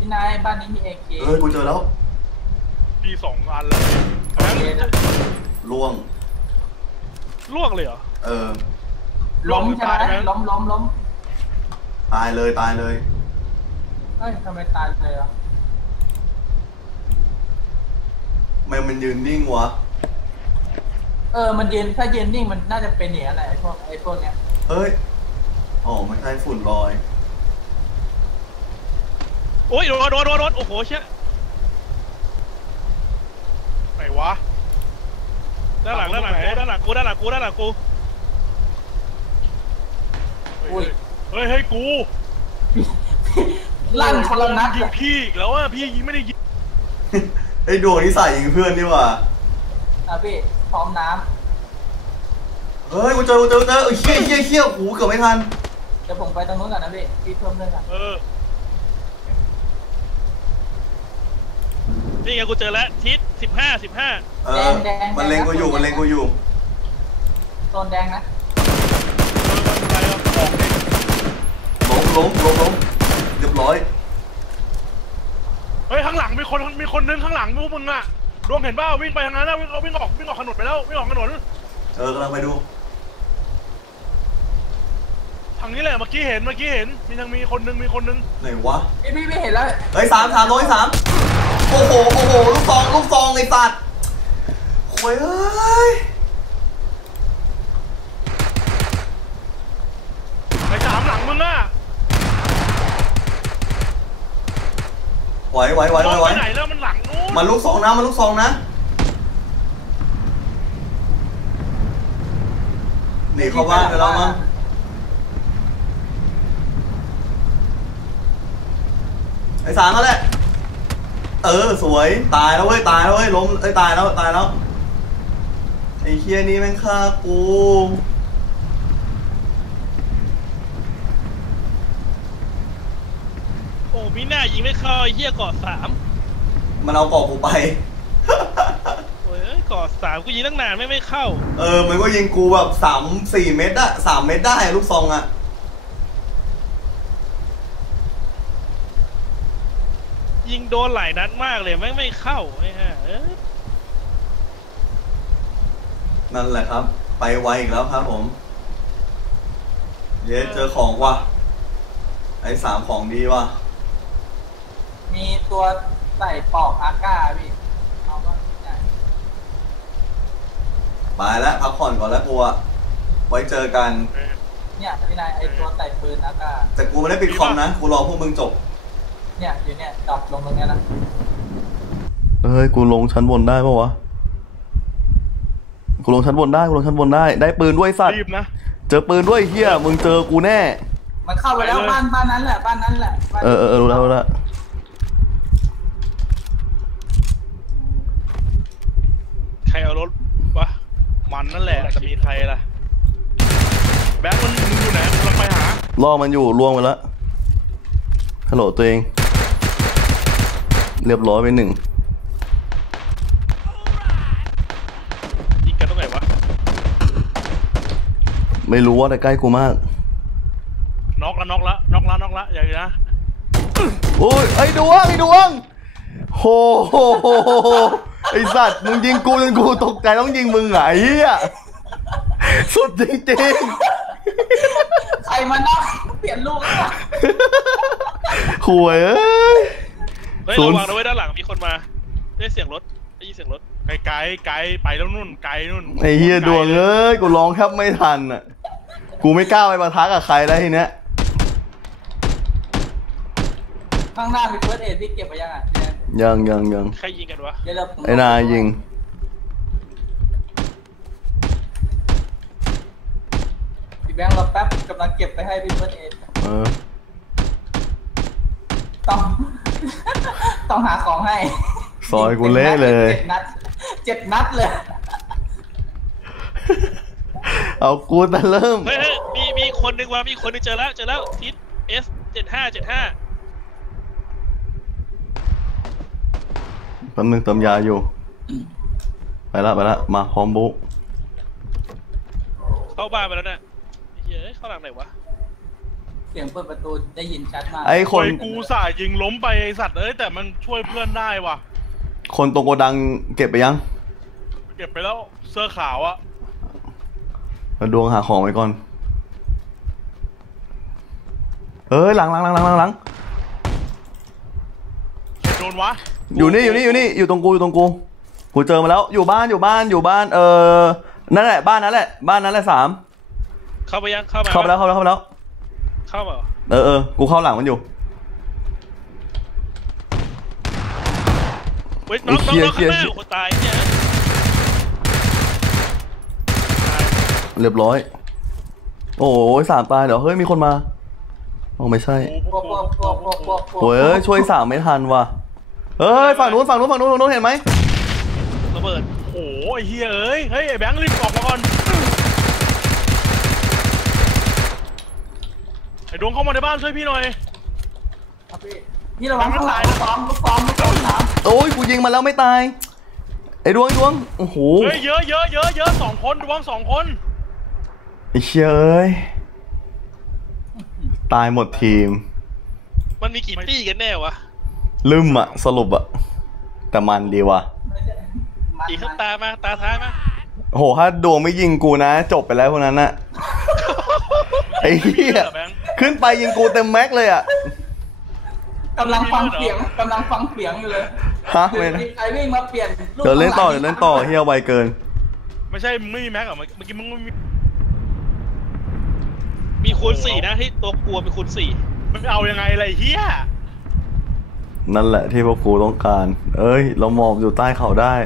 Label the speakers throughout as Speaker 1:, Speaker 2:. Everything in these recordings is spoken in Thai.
Speaker 1: พี่นายบ้านนี้มีAK
Speaker 2: กูเจอแล้ว
Speaker 3: มี2 อันเลย
Speaker 2: ล่วง
Speaker 3: เลยเหรอ
Speaker 1: ล้มใช่ไหมล้ม
Speaker 2: ตายเลย
Speaker 1: เฮ้ยทำไมตายเลยอ่ะ
Speaker 2: มันยืนนิ่งวะ
Speaker 1: มันยืนถ้ายืนนิ่งมันน่าจะเป็นอย่างไรไอ้พวกเนี้ย
Speaker 2: เฮ้ยไม่ใช่ฝุ่นลอย
Speaker 3: โอ้ยโดนโอ้โหเชี่ยไหนวะด้านหลังกูเฮ้ยกู
Speaker 1: ลั่นคนละนัด
Speaker 3: ยิงพี่อีกแล้วพี่ยิงไม่ได้ยิง
Speaker 2: ไอ้ดวงนี่ใส่ยิงเพื่อนนี่ว่ะ
Speaker 1: พี่พร้อมน้
Speaker 2: ำเฮ้ยกูเจอเขี้ยวหูเกือบไม่ทัน
Speaker 1: เดี๋ยวผมไปตรงนู้นก่อนนะพี่เพิ่มเรื่องกัน
Speaker 3: นี่ไงกูเจอแล้วทิศ15
Speaker 2: มันเล็งกูอยู่
Speaker 1: โซนแดงนะ
Speaker 2: ล้มเรียบร้อย
Speaker 3: เฮ้ยข้างหลังมีคนนึงข้างหลังมึงอ่ะดวงเห็นป่าววิ่งไปทางนั้นนะวิ่งออกถนนไปแล้ววิ่งออกถนน
Speaker 2: กำลังไปดู
Speaker 3: ทางนี้แหละเมื่อกี้เห็นมีคนนึง
Speaker 2: ไหนวะ
Speaker 1: พี่เห็นแล้ว
Speaker 2: เฮ้ย3โอ้โหลูกซองไอ้สัตว์โว้ย
Speaker 3: ไอ้3หลังมึงอ่ะ
Speaker 2: ไหว
Speaker 3: ไปไหนแล้วมันหลังนู้น
Speaker 2: มันลูกซองนะหนีเข้าบ้านไปแล้วมั้งไอ้3นั่นแหละสวยตายแล้วเว้ยล้มตายแล้วไอ้เคียนี่แม่งฆ่ากู
Speaker 3: โอ้พี่หน้ายิงไม่เข้าไอ้เหี้ยเกาะ3
Speaker 2: มันเอาเกาะกูไป
Speaker 3: โอ้ยเกาะ3กูยิงตั้งนานไม่เข้า
Speaker 2: มันก็ยิงกูแบบ3-4 เมตรอะ3 เมตรได้ลูกซองอะ
Speaker 3: ยิงโดนหลายนัดมากเลยไม่เข้าไอ้ห่า
Speaker 2: นั่นแหละครับไปไวอีกแล้วครับผมเจอของว่ะไอ้3ของดีว่ะ
Speaker 1: มีตัวใส่ปอกอาก้าพี่เอาบ้าง
Speaker 2: ไปแล้วพักผ่อนก่อนแล้วกูอะไว้เจอกัน
Speaker 1: เนี่ยพี่นายไอ้ตัวใส่ปืนอาก้า
Speaker 2: แต่กูไม่ได้ปิดคอมนะกูรอพวกมึงจบ
Speaker 1: เนี่ยอยู่เนี่ยดรอปลงตรงนี้นะ
Speaker 2: เฮ้ยกูลงชั้นบนได้ปะวะกูลงชั้นบนได้ปืนด้วยสัตว์เจอปืนด้วยเฮียมึงเจอกูแน่
Speaker 1: มันเข้าไปแล้วบ้านนั้นแหละ
Speaker 2: รู้แล้ว
Speaker 3: ใครเอารถวะมันนั่นแหละจะมีใครล่ะแบงค์มันอยู่ไหนเราไปหา
Speaker 2: ล่อมันอยู่ล่วงไปแล้วฮัลโหลตัวเองเรียบร้อยไป1
Speaker 3: ยิงกันตรงไหนวะ
Speaker 2: ไม่รู้ว่าแต่ใกล้กูมาก
Speaker 3: น็อกละอย่างนี้นะ
Speaker 2: โอ้ยไอ้ดวงโหไอ้สัตว์มึงยิงกูจนกูตกใจต้องยิงมึงไงเหี้ยสุดจริง
Speaker 1: ใครมานั่งเปลี่ยนลูกแล้ว
Speaker 2: ห่วย
Speaker 3: ระวังนะเว้ยด้านหลังมีคนมาได้ยินเสียงรถไกลไปแล้วนู่นไกลนู่น
Speaker 2: ไอ้เหี้ยดวงกูร้องแทบไม่ทันอ่ะกูไม่กล้าไปปะทะกับใครแล้วทีเนี้ย
Speaker 1: ข้างหน้ามีเฟิร์สเอดที่เก็บไปยังอ่ะ
Speaker 2: ยัง
Speaker 3: ใครยิงกันวะ
Speaker 2: ไอ้นายยิง
Speaker 1: พี่แบงค์เราแป๊บกำลังเก็บไปให้พี่เฟิร์สเอดต้องหาของให้
Speaker 2: ซอยกูเละเลย
Speaker 1: 7 นัดเลย
Speaker 2: เอากูแต่เริ่ม
Speaker 3: เฮ้ยมีคนหนึ่งว่ะมีคนหนึ่งเจอแล้วทิศ S75
Speaker 2: แป๊บนึงเติมยาอยู่ไปละมาพร้อมบุ๊ก
Speaker 3: เข้าบ้านไปแล้วเนี่ยเฮ้ยเข้าหลังไหนวะ
Speaker 1: สียงเปิดประตูได้ยินชัดมาก
Speaker 2: ไอ้คน
Speaker 3: โอ้ยกูสายยิงล้มไปไอสัตว์เอ้ยแต่มันช่วยเพื่อนได้ว่ะ
Speaker 2: คนตรงโกดังเก็บไปยัง
Speaker 3: เก็บไปแล้วเสื้อขาวอะ
Speaker 2: มาดวงหาของไว้ก่อนเอ้ยหลัง
Speaker 3: โดนวะ
Speaker 2: อยู่นี่อยู่ตรงกูกูเจอมาแล้วอยู่บ้านนั่นแหละบ้านนั้นแหละ3
Speaker 3: เข้าไปยังเข้ามา
Speaker 2: เข้าไปแล้ว
Speaker 3: เข้ามาเหรอ
Speaker 2: กูเข้าหลังมันอยู่
Speaker 3: เว้ยน้อง
Speaker 2: ไอ้เหี้ย
Speaker 3: ข้างหน้าคนตายเนี่ย
Speaker 2: เรียบร้อยโอ้ย3 ตายเดี๋ยวเฮ้ยมีคนมาโอ้ไม่ใช่ โอ้ยช่วย3ไม่ทันว่ะเฮ้ยฝั่งนู้นเห็นไหม
Speaker 3: ระเบิดโอ้ยเฮียเอ้ยเฮ้ยไอ้แบงค์รีบออกมาก่อนไอ้ดวงเข้ามาในบ้านช่วยพี่หน่อย
Speaker 1: ครับพี่ระวังข้างหลังลูกซ้อมถาม
Speaker 2: โอ้ยกูยิงมาแล้วไม่ตายไอ้ดวงโอ้โห
Speaker 3: เฮ้ยเยอะ2 คนดวง2 คน
Speaker 2: ไอ้เชี่ยเอ้ยตายหมดทีม
Speaker 3: มันมีกี่ตี้กันแน่วะ
Speaker 2: ลืมอะสรุปอะแต่มันดีว่ะ
Speaker 3: อีกข้างตามาตาท้ายมา
Speaker 2: โหถ้าดวงไม่ยิงกูนะจบไปแล้วพวกนั้นน่ะ ไอ้เหี้ยขึ้นไปยิงกูเต็มแม็กเลยอะ
Speaker 1: กำลังฟังเสียงอยู่เลย
Speaker 2: ฮะไม่
Speaker 1: มีใครวิ่งมาเปลี่ยน
Speaker 2: เดี๋ยวเล่นต่อเฮียไวเกิน
Speaker 3: ไม่ใช่มึงไม่มีแม็กเหรอเมื่อกี้มึงมีคูณ4นะที่ตัวกลัวมีคูณ4มันเอายังไงอะไรเฮีย
Speaker 2: นั่นแหละที่พวกกูต้องการ เอ้ยเราหมอบอยู่ใต้เขาได้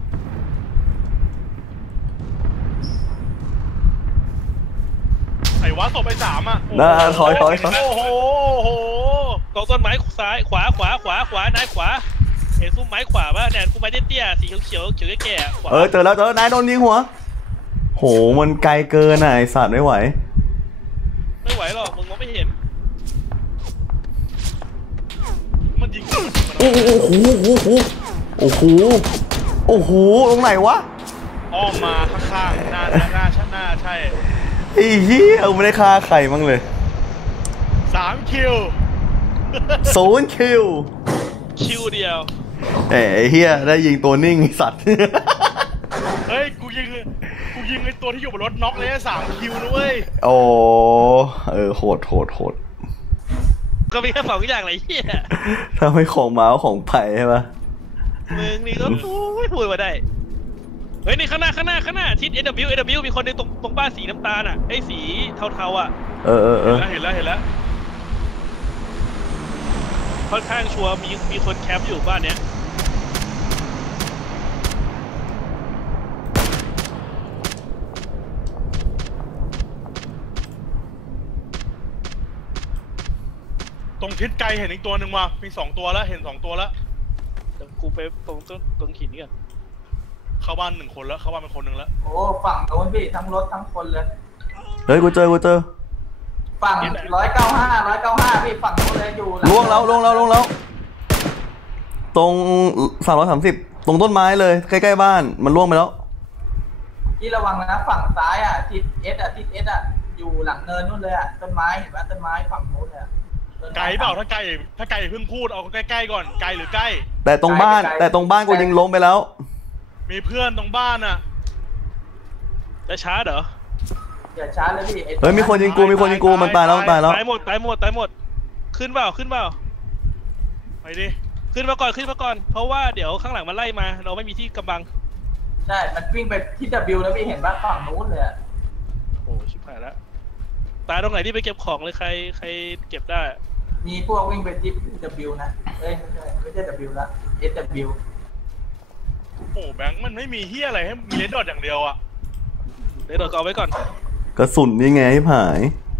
Speaker 3: ไอ้วะศพไป3อ่ะ
Speaker 2: น่าถอย
Speaker 3: โอ้โหกองต้นไม้ซ้ายขวานายขวาเห็นซุ้มไม้ขวาป่ะเนี่ยซุ้มไม้เตี้ยๆสีเขียวแก่ๆขวา
Speaker 2: เจอแล้วนายโดนยิงหัวโหมันไกลเกินไอ้สัตว์ไม่ไหว
Speaker 3: ไม่ไหวหรอกมึงมองไม่เห็นมันยิง
Speaker 2: โอ้โหตรงไหนวะ
Speaker 3: อ้อมมาข้างๆหน้าใช่
Speaker 2: ไอ้เหี้ยไม่ได้ฆ่าใครมั้งเลย
Speaker 3: 3 คิว
Speaker 2: 0 คิว
Speaker 3: คิวเดียว
Speaker 2: ไอ้เหี้ยได้ยิงตัวนิ่งไอ้สัตว์
Speaker 3: เฮ้ยกูยิงไอ้ตัวที่อยู่บนรถน็อกเลย3 คิวนะเว้ย
Speaker 2: โอ้โหด
Speaker 3: ก็มีแค่2 อย่างไรเฮีย
Speaker 2: ถ้าไม่ของเมาส์ของไผ่ใช่ปะ
Speaker 3: มึงนี่ก็ไม่พูดมาได้เฮ้ยนี่ข้างหน้าทิศ AW มีคนในตรงบ้านสีน้ำตาลอ่ะไอ้สีเทาๆอ่ะเห็นแล้วค่อนข้างชัวร์มีคนแคมป์อยู่บ้านเนี้ยตรงทิศไกลเห็นอีกตัวหนึ่งว่ะมี2 ตัวแล้วเห็น2 ตัวแล้วเดี๋ยวกูไปตรงหินนี่ก่อนเข้าบ้าน1 คนแล้วเข้าบ้านเป็นคนหนึ่งแล้ว
Speaker 1: โอ้ฝั่งโน้นพี่ทั้งรถทั้งคนเลย
Speaker 2: เฮ้ยกูเจอ
Speaker 1: ฝั่ง195พี่ฝั่งโน้นเลยอยู่
Speaker 2: ล่วงแล้วตรง330ตรงต้นไม้เลยใกล้ๆบ้านมันล่วงไปแล้ว
Speaker 1: ที่ระวังนะฝั่งซ้ายทิศเอสอยู่หลังเนินนู่นเลยต้นไม้เห็นไหมต้นไม้ฝั่งโน้นเลย
Speaker 3: ไกลเปล่าถ้าไกลเพิ่งพูดเอาใกล้ๆก่อนไกลหรือใกล้
Speaker 2: แต่ตรงบ้านกูยิงล้มไปแล้ว
Speaker 3: มีเพื่อนตรงบ้านอ่ะจะช้าเหรอ
Speaker 1: อย่าช้าเลยพี่
Speaker 2: เฮ้ยมีคนยิงกูมันตายแล้วตายหม
Speaker 3: ดขึ้นเปล่าไปดิขึ้นมาก่อนเพราะว่าเดี๋ยวข้างหลังมันไล่มาเราไม่มีที่กำบัง
Speaker 1: ใช่มันวิ่งไปที่ W แล้วพี่เห็นบ้านฝั่งนู้นเลย
Speaker 3: โอ้ชิบหายแล้วตายตรงไหนที่ไปเก็บของเลยใครเก็บได้
Speaker 1: มีพวกวิ่งไปที่ W นะไม่ใช่ W ละ SW
Speaker 3: โอ้แบงค์มันไม่มีเฮียอะไรให้มีเลดดอทอย่างเดียวอะเลดดอทเอาไว้ก่อน
Speaker 2: กระสุนนี่ไงให้หาย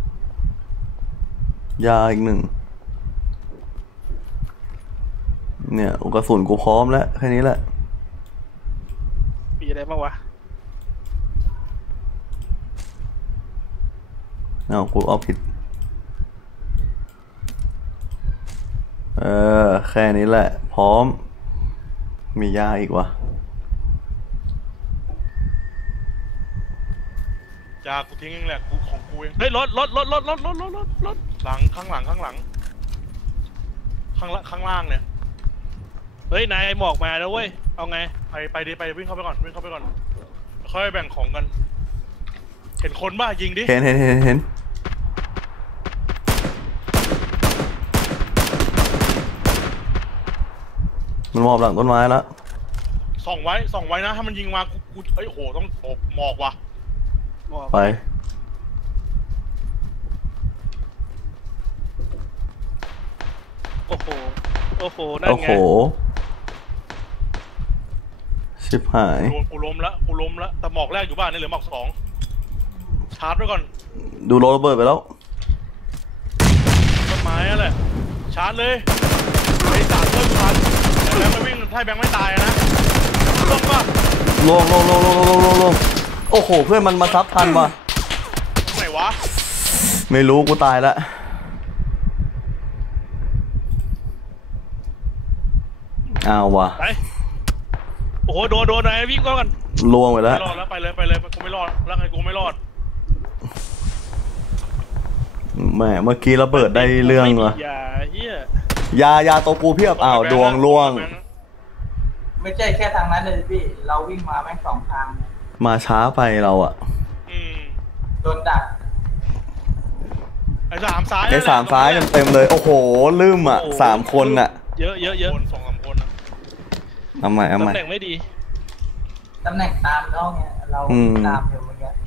Speaker 2: ยาอีก1เนี่ยกระสุนกูพร้อมแล้วแค่นี้แหละ
Speaker 3: มีอะไรบ้างวะ
Speaker 2: กูเอาผิดแค่นี้แหละพร้อมมียาอีกวะ
Speaker 3: ยากูทิ้งเองแหละกูของกูเองเฮ้ยรถ
Speaker 4: ข้างหลังข้างล่างเนี่ย
Speaker 3: เฮ้ยนายหมอกมาแล้วเว้ยเอาไง
Speaker 4: ไปดิไปวิ่งเข้าไปก่อนค่อยแบ่งของกันเห็นคนบ้ายิงดิ
Speaker 2: เห็นมันมอบหลังต้นไม้แล้ว
Speaker 4: ส่องไว้นะถ้ามันยิงมากูเอ้ยโหต้องหมอกว่ะ
Speaker 2: ไป
Speaker 3: โอ้โหนั่นไง
Speaker 2: ชิบหาย
Speaker 4: กูล้มละแต่หมอกแรกอยู่บ้านนี่เหลือหมอก2ชาร์จไว้ก่อน
Speaker 2: ดูโรเบิร์ตไปแล้ว
Speaker 4: ต้นไม้อะไรชาร์จเลยไอ้จ่าเพิ่มพันแบงค์ไม่วิ่งถ้าแบงค์ไม่ตายนะลงป่ะ
Speaker 2: ลงโอ้โหเพื่อนมันมาซับทันว่ะ
Speaker 4: ไหนวะ
Speaker 2: ไม่รู้กูตายแล้วอ้าวว่ะ
Speaker 3: โอ้โหโดนไหนวิ่งก่อน
Speaker 2: ลวงไปแล้ว
Speaker 4: ไม่รอดแล้วไปเลยกูไม่รอดแล้วไงกูไม่รอด
Speaker 2: แม่เมื่อกี้ระเบิดได้เรื่องเหรอยาตัวกูเพียบดวงล่วง
Speaker 1: ไม่ใช่แค่ทางนั้นเลยพี่เราวิ่งมาแม่ง2 ทาง
Speaker 2: มาช้าไปเราอ่ะ
Speaker 1: โดนดัก
Speaker 4: ไอ้3 ซ้าย
Speaker 2: เต็มเลยโอ้โหลืมอ่ะ3 คนอ่ะ
Speaker 3: เยอะ
Speaker 4: คน2-3 คน
Speaker 2: ทำไม
Speaker 3: ตำแหน่งไม่ดี
Speaker 1: ตำแหน่งตามแล้วไงเราตามอยู่เมื่อกี้